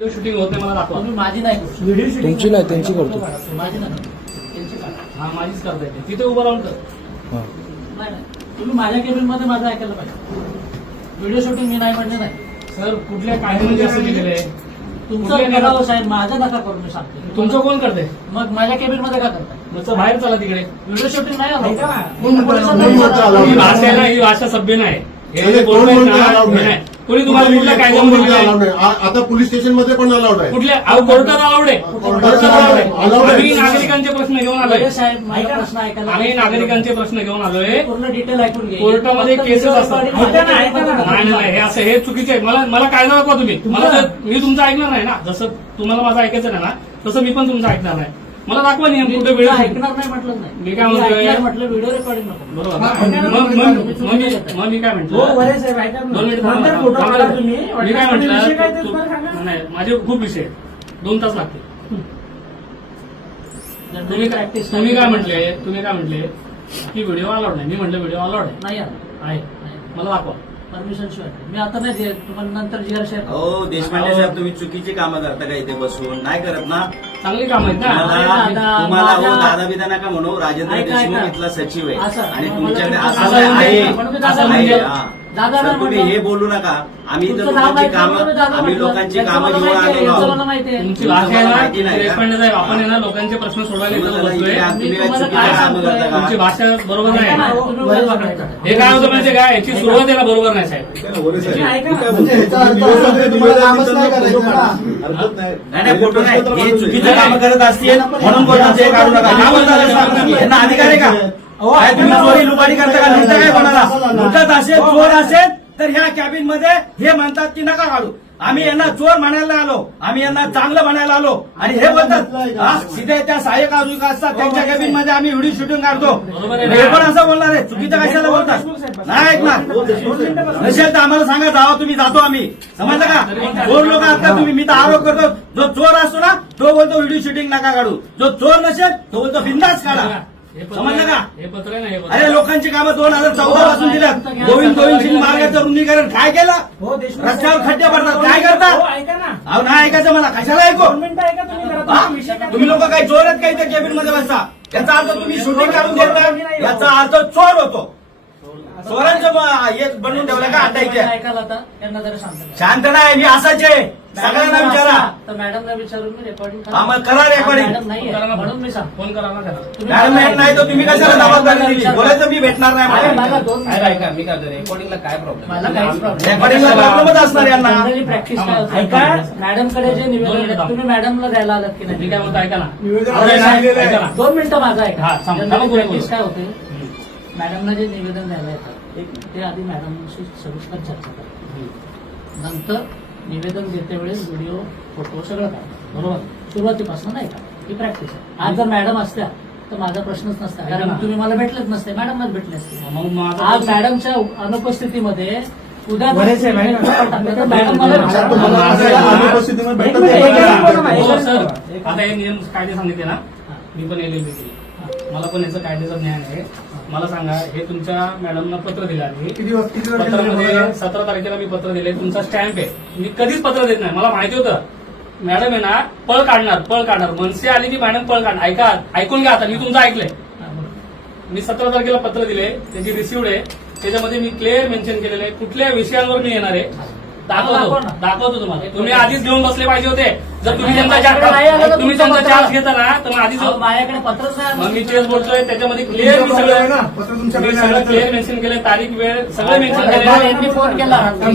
Video shooting होत नाही मला दाखवा. तुम्ही माझी नाही करू. व्हिडिओ शूटिंग तुमची नाही, त्यांची करतो. माझी नाही करू. त्यांची करा. हा माझीच करता येते तिथे उभं राहून कर. हा. नाही नाही. तुम्ही माझ्या केबिन मध्ये माझं ऐकायला पाहिजे. व्हिडिओ शूटिंग मी नाही म्हणजे नाही. सर कुठल्या कायद्यामध्ये असं लिहिलेलं आहे? तुमचं करावं साहेब, माझं नका करू. मी सांगतो तुमचं कोण करते? मग माझ्या केबिन मध्ये का करताय? मग बाहेर चला तिकडे. व्हिडिओ शूटिंग नाही आलं. ही भाषा आहे ना, ही भाषा सभ्य नाही. हे बोलतोय ना, हे नाही. कोणी तुम्हाला कुठल्या कायद्यामध्ये आता पोलीस स्टेशन मध्ये पण अलाउड आहे. कुठल्या कोर्टात अलाउड आहे. कोर्टात अलाउड आहे. आम्ही नागरिकांचे प्रश्न घेऊन आलोय. साहेब माझा प्रश्न ऐकायला आम्ही नागरिकांचे प्रश्न घेऊन आलोय. पूर्ण डिटेल ऐकून घ्या. कोर्टामध्ये केसेस असतात. ऐका ना, ऐका ना. नाही नाही हे असं हे चुकीचे आहे. मला कायदा दाखवा तुम्ही. मला मी तुमचं ऐकणार नाही ना. जसं तुम्हाला माझं ऐकायचं नाही ना तसं मी पण तुमचं ऐकणार नाही. मला दाखवा नियम कुठे वेळ ऐकणार नाही म्हटलं नाही. मी काय म्हणतोय म्हटलं व्हिडिओ रेकॉर्डिंग नको. बरोबर. मग मी काय म्हटलं 2 मिनिट थांबा. मी काय म्हटलं नाही माझे खूप विषय आहेत. 2 तास लागतील. तुम्ही काय म्हटले की व्हिडिओ अलाउड नाही. मी म्हटलं व्हिडिओ अलाउड आहे. नाही आहे मला दाखवा. परमिशन शिवाय मी आता नाही देत. तुम्हाला नंतर जीआर शेअर करू. हो देशपांडे साहेब, तुम्ही चुकीची कामं करता का इथे बसून? नाही करत ना. चांगली काम आहेत ना. तुम्हाला हो दादा बिदा नका म्हणू. राजेंद्र ऐका, देशमुख ऐका. इथला सचिव आहे असं. आणि तुमच्याकडे असं असं म्हणजे- आहे. म्हणून मी दादा असं म्हणजे- आहे, हा. दादा तर तुम्ही म्हणतो. हे बोलू नका. आम्ही तर तुमचं नाव लोकांची ऐकलं म्हणून मी दादा कामं आम्ही म्हटलं. लोकांची याचं कामं मला घेऊन माहिती आहे, आलेलो याचं आहोत. मला माहिती आहे. तुमची भाषा आहे माहिती ना नाही का? देशपांडे साहेब, आपण आहे ना लोकांचे प्रश्न सोडवायला इथं बसलोय. तुम्ही काय तुम्हाला चुकीच्या काय कामं करता का? तुमची भाषा बरोबर नाही. ऐका ना, तुम्ही उगाच वागायचं. हे काय होतं म्हणजे काय याची सुरुवात याला बरोबर नाही साहेब. नाही नाही फोटो नाही. हे चुकीचं कामं करत असतील म्हणून बोलतात ते काढू नका. का बोलतात? यांना अधिकार आहे का? काय तुम्ही चोरी लुबाडी करता का? लुटता काय कोणाला? लुटत असेल चोर असेल तर ह्या कॅबिन मध्ये हे म्हणतात की नका काढू. आम्ही यांना चोर म्हणायला आलो, आम्ही यांना चांगलं म्हणायला आलो आणि हे बोलतात हा, सीधे त्या सहाय्यक आयुक्त असतात त्यांच्या कॅबिन मध्ये आम्ही व्हिडिओ शूटिंग काढतो. हे पण असं बोलणार आहे. चुकीचं कशाला बोलतात? नाही ऐकणार. नसेल तर आम्हाला सांगा, जावा तुम्ही, जातो आम्ही. समजलं का? चोर लोक असतात तुम्ही. मी तर आरोप करतो, जो चोर असतो ना तो बोलतो व्हिडिओ शूटिंग नका काढू. जो चोर नसेल तो बोलतो बिंदास काढा. समजलं का? हे पत्र आहे ना, हे पत्र. अरे लोकांची कामं 2014 पासून दिल्यात. गोविंद सिंग मार्गाचं रुंदीकरण काय केलं? रस्त्यावर खड्डे पडतात. काय करतात? अहो नाही ऐकायचं मला. कशाला ऐकू? हा? तुम्ही लोक काही चोर आहेत काही त्या कॅबिन मध्ये बसता. याचा अर्थ तुम्ही शूटिंग काढून देता. याचा अर्थ चोर होतो. चोरांचं हे बनवून ठेवलं का अड्डायचे? ऐकायला आता यांना जरा शांत शांत नाही. मी असाच आहे. सगळ्यांना विचारा. तर मॅडमला विचारून मी रेकॉर्डिंग आम्हाला करा रेकॉर्डिंग. मॅडम नाही म्हणून मी सांग फोन करा ना त्याला. मॅडम येत नाही तर तुम्ही कशाला जबाबदारी दिली? बोलायचं मी भेटणार नाही मला. मला 2 ऐका मी काय रेकॉर्डिंगला काय प्रॉब्लेम? मला काहीच प्रॉब्लेम रेकॉर्डिंगला प्रॉब्लेमच असणार यांना. जनरली प्रॅक्टिस काय होतं? ऐका, मॅडमकडे जे निवेदन आहे, तुम्ही मॅडमला द्यायला आलात की मी नाही? काय म्हणतो ऐका ना. ऐका ना. 2 मिनिटं माझं ऐका. हा, थांब, जनरली थांबा, बोला, प्रॅक्टिस बोला. काय होते? मॅडमला जे निवेदन द्यायला येतात ते आधी मॅडमशी सविस्तर चर्चा करतात. नंतर निवेदन देते वेळेस व्हिडिओ फोटो सगळं काय बरोबर सुरुवातीपासून नाही का? ही प्रॅक्टिस आहे. आज जर मॅडम असत्या तर माझा प्रश्नच नसता, कारण तुम्ही मला भेटलेच नसते, मॅडमलाच भेटले असते. मग माझं- आज मॅडमच्या अनुपस्थितीमध्ये उद्या बरेच आहे, मॅडम. तर मॅडम मला विचारतात. हो, सर. आता हे नियम कायदे सांगितले ना, मी पण LLB केली. मला पण याचं कायद्याचं ज्ञान आहे. मला सांगा, हे तुमच्या मॅडमना पत्र दिलं आहे. पत्रामध्ये 17 तारखेला मी पत्र दिले. तुमचा स्टॅम्प आहे. मी कधीच पत्र देत नाही. मला माहिती होतं मॅडम आहे ना पळ काढणार. मनसे आली की मॅडम पळ काढणार. ऐकून घ्या आता. मी तुमचं ऐकलंय. मी 17 तारखेला पत्र दिले, त्याची रिसिव्ड आहे. त्याच्यामध्ये मी क्लिअर मेन्शन केलेलं आहे कुठल्या विषयांवर मी येणार आहे. दाखवतो तुम्हाला. तुम्ही आधीच घेऊन बसले पाहिजे होते. जर तुम्ही त्यांचा चार्ज घेता ना तर मग आधीच माझ्याकडे पत्रच मग नाही. मी तेच बोलतोय. त्याच्यामध्ये क्लिअर मी सगळं क्लिअर मेन्शन केलं. तारीख वेळ सगळं मेन्शन मला केलं. यांनी फोन केला आज मग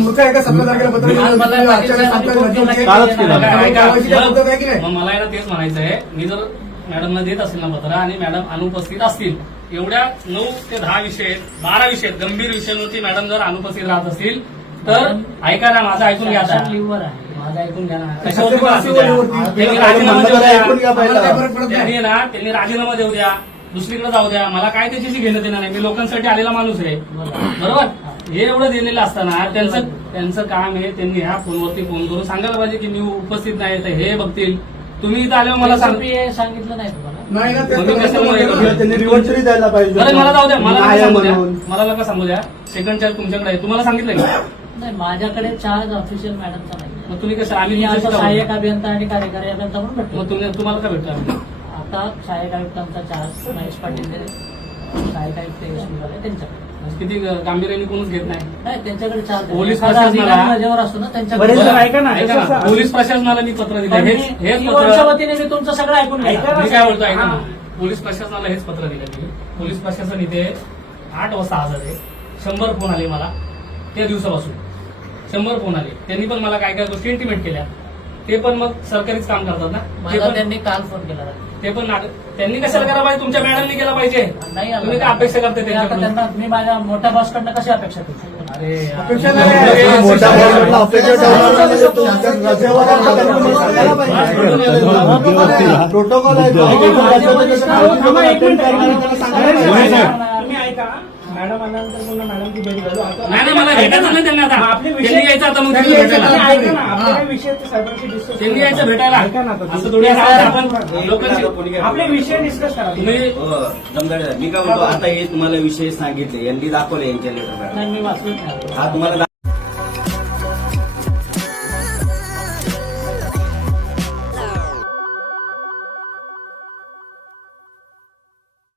मला आहे ना तेच म्हणायचं आहे. मी जर मॅडमला देत असेल ना पत्र आणि मॅडम अनुपस्थित असतील, एवढ्या 9 ते 10 विषय आहेत, 12 विषय आहेत, गंभीर विषयांवरती मॅडम जर अनुपस्थित राहत असतील तर ऐका ना, माझं ऐकून घ्या आता. लिव्हर आहे. माझं ऐकून घ्या ना. कशावरती पण असू द्या. त्यांनी राजीनामा देऊ द्या. त्यांनी राजीनामा देऊ द्या, दुसरीकडे जाऊ द्या. मला काय त्याच्याशी घेणं देणार नाही. मी लोकांसाठी आलेला माणूस आहे. बरोबर. हे एवढं दिलेलं असताना त्यांचं काम आहे. त्यांनी ह्या फोनवरती फोन करून सांगायला पाहिजे की मी उपस्थित नाही, तर हे बघतील. तुम्ही इथं आल्यावर मला सांगितलं नाही तुम्हाला. बरं मला जाऊ द्या. मला नका सांगू द्या. सेकंड चार्ज तुमच्याकडे आहे. तुम्हाला सांगितलं का? नाही, माझ्याकडे चार्ज ऑफिशियल मॅडमचा नाही. मग तुम्ही कसं आम्ही मी आता तुमच्याशी का सहाय्यक बोलतो? अभियंता आणि कार्यकारी अभियंता म्हणून भेटतो. मग तुम्हाला काय भेटतो आम्ही? आता सहाय्यक आयुक्तांचा चार्ज महेश पाटील जे सहाय्यक आयुक्त यशवी झाले त्यांच्याकडे. म्हणजे किती गांभीर्याने कोणच घेत नाही. नाही त्यांच्याकडे चार्ज पोलीस एखादा प्रशासनाला- अधिकारी रजेवर असतो ना त्यांच्याकडे. बरेच जण बरं, ऐका ना, ऐका ना. पोलीस प्रशासनाला मी पत्र दिलं पण हेच मी- हेच मी पत्र वरच्या वतीने मी तुमचं सगळं ऐकून ऐका घेणार. ना. मी काय बोलतो ऐका ना. पोलीस प्रशासनाला हेच पत्र दिलं मी. पोलीस प्रशासन इथे 8 वाजता हजर आहे. 100 फोन आले मला त्या दिवसापासून. 100 फोन आले. त्यांनी पण मला काय काय गोष्टी इंटिमेट केल्या. ते पण मग सरकारीच काम करतात ना. ते मला पण त्यांनी काल फोन केला. ते पण त्यांनी कशाला करायला पाहिजे? तुमच्या मॅडमनी केला पाहिजे. नाही आला. तुम्ही काय अपेक्षा करते मी आता त्यांच्याकडून? त्यांना मी माझ्या मोठ्या बॉसकडनं कशी अपेक्षा करतो? अरे यार. अपेक्षा मग नाही. हे मोठ्या शिक्षण- भावाला अपेक्षा ठेवणार नाही. रजेवर प्रोटोकॉल आहे. थांबा, एक मिनिट. तुम्ही ऐका मॅडम आल्यानंतर पुन्हा मॅडमची भेट घालू आता. नाही मला भेटायचं नाही त्यांना मग आता. आपले विषय- त्यांनी यायचं आता मग त्यांनी तिथे यायचं भेटायला. आता. ऐका ना, आपले काही विषय ते साहेबांशी discuss त्यांनी करू. यायचं भेटायला. ऐका ना आता. असं थोडी आपण लोकांची आपले विषय डिस्कस करा. तुम्ही जमदाडे मी काय म्हणतो आता हे तुम्हाला विषय सांगितले यांनी दाखवले यांच्या लेटर नाही मी वाचलं नाही. हा तुम्हाला